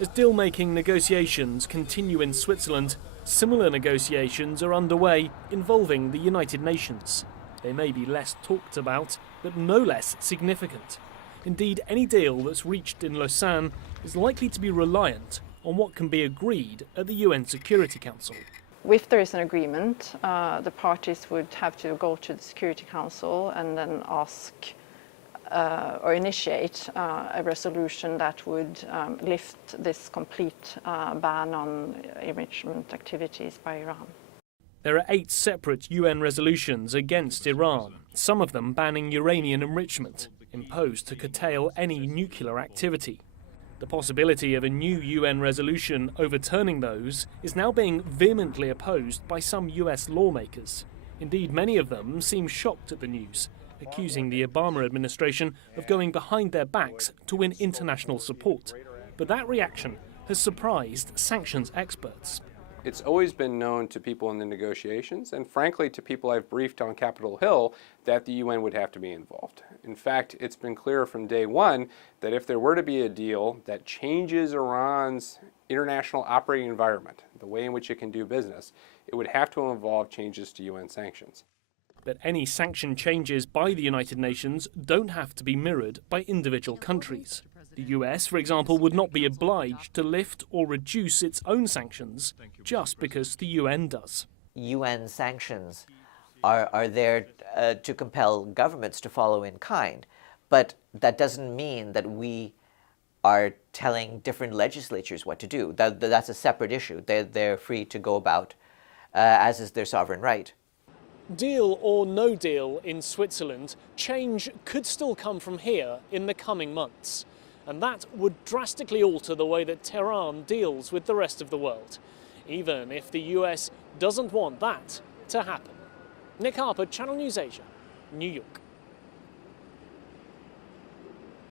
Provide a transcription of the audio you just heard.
As deal-making negotiations continue in Switzerland, similar negotiations are underway involving the United Nations. They may be less talked about, but no less significant. Indeed, any deal that's reached in Lausanne is likely to be reliant on what can be agreed at the UN Security Council. If there is an agreement, the parties would have to go to the Security Council and then ask or initiate a resolution that would lift this complete ban on enrichment activities by Iran. There are 8 separate UN resolutions against Iran, some of them banning uranium enrichment, imposed to curtail any nuclear activity. The possibility of a new UN resolution overturning those is now being vehemently opposed by some US lawmakers. Indeed, many of them seem shocked at the news, accusing the Obama administration of going behind their backs to win international support. But that reaction has surprised sanctions experts. It's always been known to people in the negotiations, and frankly to people I've briefed on Capitol Hill, that the UN would have to be involved. In fact, it's been clear from day one that if there were to be a deal that changes Iran's international operating environment, the way in which it can do business, it would have to involve changes to UN sanctions. But any sanction changes by the United Nations don't have to be mirrored by individual countries. The US, for example, would not be obliged to lift or reduce its own sanctions just because the UN does. UN sanctions are there to compel governments to follow in kind, but that doesn't mean that we are telling different legislatures what to do. That's a separate issue. They're free to go about, as is their sovereign right. Deal or no deal in Switzerland, change could still come from here in the coming months. And that would drastically alter the way that Tehran deals with the rest of the world, even if the US doesn't want that to happen. Nick Harper, Channel News Asia, New York.